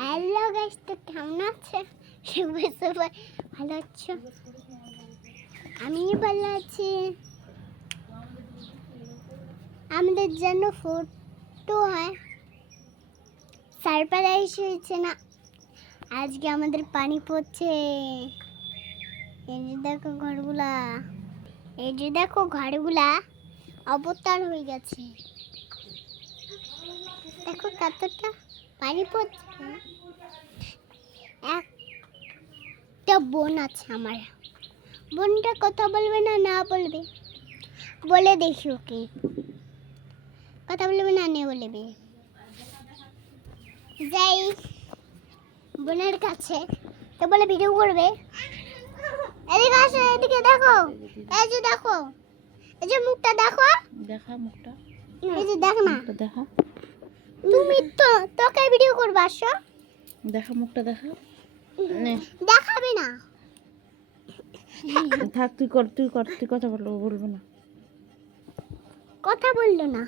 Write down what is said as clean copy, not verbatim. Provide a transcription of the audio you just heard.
Hello guys, তো কেমন আছে সবাই? সবাই ভালো আছো? আমি ভালো আছি। আমাদের জন্য ফটো হয় সারপ্রাইজ হয়েছে না আজকে, আমাদের পানি পড়ছে। এই যে দেখো ঘরগুলা, এই যে দেখো ঘরগুলা অবতার হয়ে গেছে। দেখো কতটা পানি পড়ছে। একটা বোন আছে আমার, বোনটা কথা বলবে না, না বলবে? বলে দেখি ওকে, কথা বলবে না, নে বলবে। যাই বোনের কাছে, তো বলে ভিডিও করবে। এদিকে আসো, এদিকে দেখো, এই যে দেখো, এই যে মুখটা দেখো, দেখা মুখটা, এই যে দেখ না, মুখটা দেখা, তুমি তো তোকে ভিডিও করবে, আসো দেখা মুখটা দেখা। নে দেখাবে না। থাক, তুই কর, তুই কর, তুই কথা বলবো না। কথা বললো না।